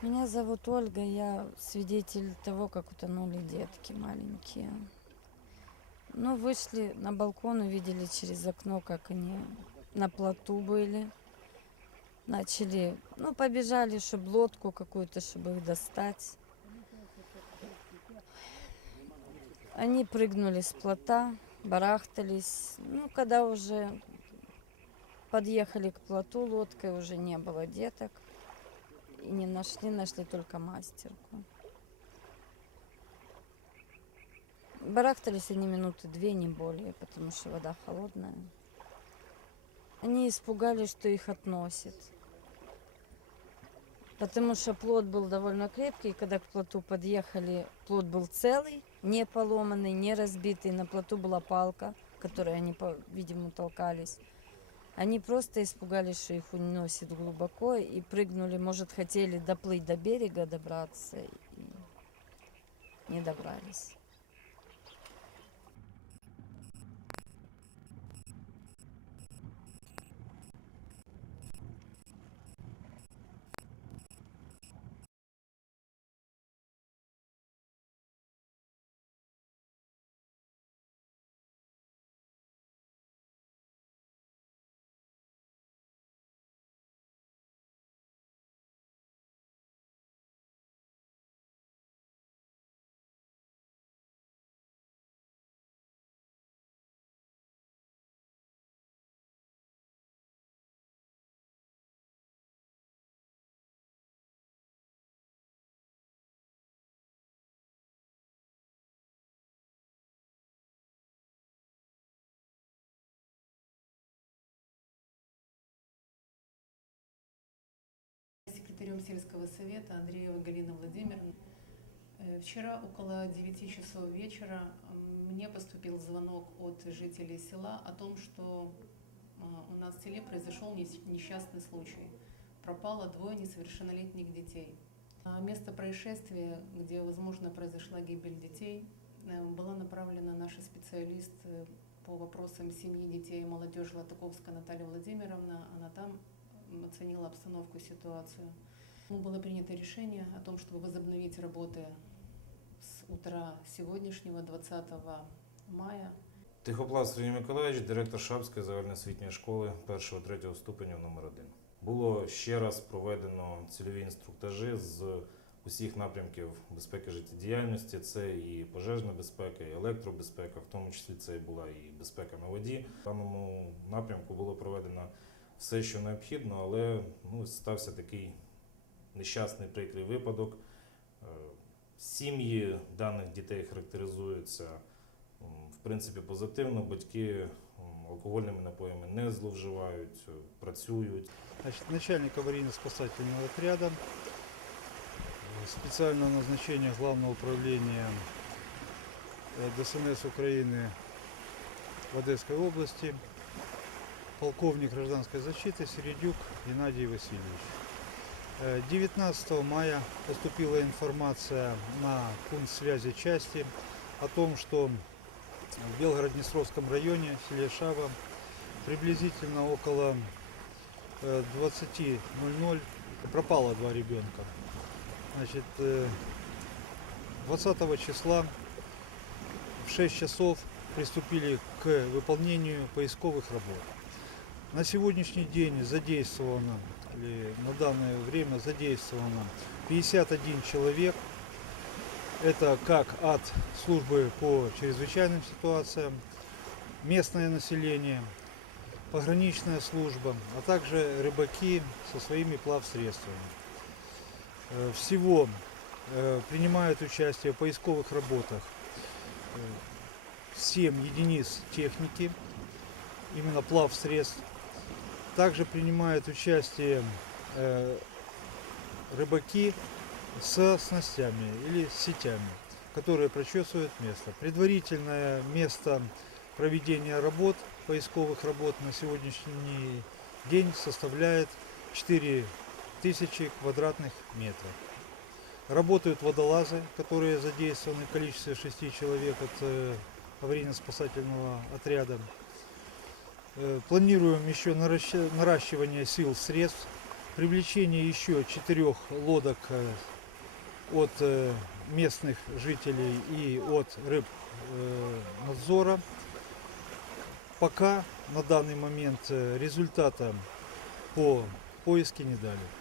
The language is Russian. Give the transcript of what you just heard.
Меня зовут Ольга, я свидетель того, как утонули детки маленькие. Ну, вышли на балкон, увидели через окно, как они на плоту были. Начали, ну, побежали, чтобы лодку какую-то, чтобы их достать. Они прыгнули с плота, барахтались. Ну, когда уже подъехали к плоту лодкой, уже не было деток. И не нашли, нашли только мастерку. Барахтались они минуты две, не более, потому что вода холодная. Они испугались, что их относят. Потому что плод был довольно крепкий, и когда к плоту подъехали, плод был целый, не поломанный, не разбитый. На плоту была палка, которой они, по- видимо, толкались. Они просто испугались, что их уносит глубоко, и прыгнули, может, хотели доплыть до берега, добраться, и не добрались. Секретарем сельского совета Андреева Галина Владимировна. Э, Вчера около 9 часов вечера мне поступил звонок от жителей села о том, что а, у нас в селе произошел нес- несчастный случай. Пропало двое несовершеннолетних детей. На место происшествия, где, возможно, произошла гибель детей, э, была направлена наша специалист э, по вопросам семьи, детей и молодежи Латаковская Наталья Владимировна. Она там оценила обстановку, ситуацию. Ну, Было принято решение о том, чтобы возобновить работы с утра сегодняшнего, 20 мая. Тихопласт Сергій Миколаївич, директор Шапської загальноосвітньої школи 1-3 ступеню номер 1 Було ще раз проведено цільові інструктажі з усіх напрямків безпеки життєдіяльності. Це і пожежна безпека, і електробезпека, в тому числі це і була і безпека на воді. В даному напрямку було проведено все, що необхідно, але ну, стався такий нещасний прикрий випадок. Е, Сім'ї даних дітей характеризуються м, в принципі позитивно. Батьки м, алкогольними напоями не зловживають, е, працюють. Значит, начальник аварийно-спасательного отряда, э, специального назначения Главного управления э, ДСНС Украины в Одесской области, полковник гражданской защиты Середюк Геннадий Васильевич. Э, 19 мая поступила информация на пункт связи части о том, что в Белгород-Днестровском районе, в селе Шаба, приблизительно около э, 20.00 пропало два ребенка. Значит, э, 20 числа в 6 часов приступили к выполнению поисковых работ. На сегодняшний день задействовано, или на данное время задействовано 51 человек. Это как от службы по чрезвычайным ситуациям, местное население, пограничная служба, а также рыбаки со своими плавсредствами. Э, Всего э, принимают участие в поисковых работах 7 единиц техники, именно плавсредств. Также принимают участие э, рыбаки со снастями или сетями, которые прочесывают место. Предварительное место проведения работ, поисковых работ на сегодняшний день составляет 4000 квадратных метров. Работают водолазы, которые задействованы в количестве 6 человек от э, аварийно-спасательного отряда. Э, Планируем еще наращ- наращивание сил средств привлечение еще четырех лодок э, от э, местных жителей и от рыбнадзора. Пока на данный момент результата по поиске не дали.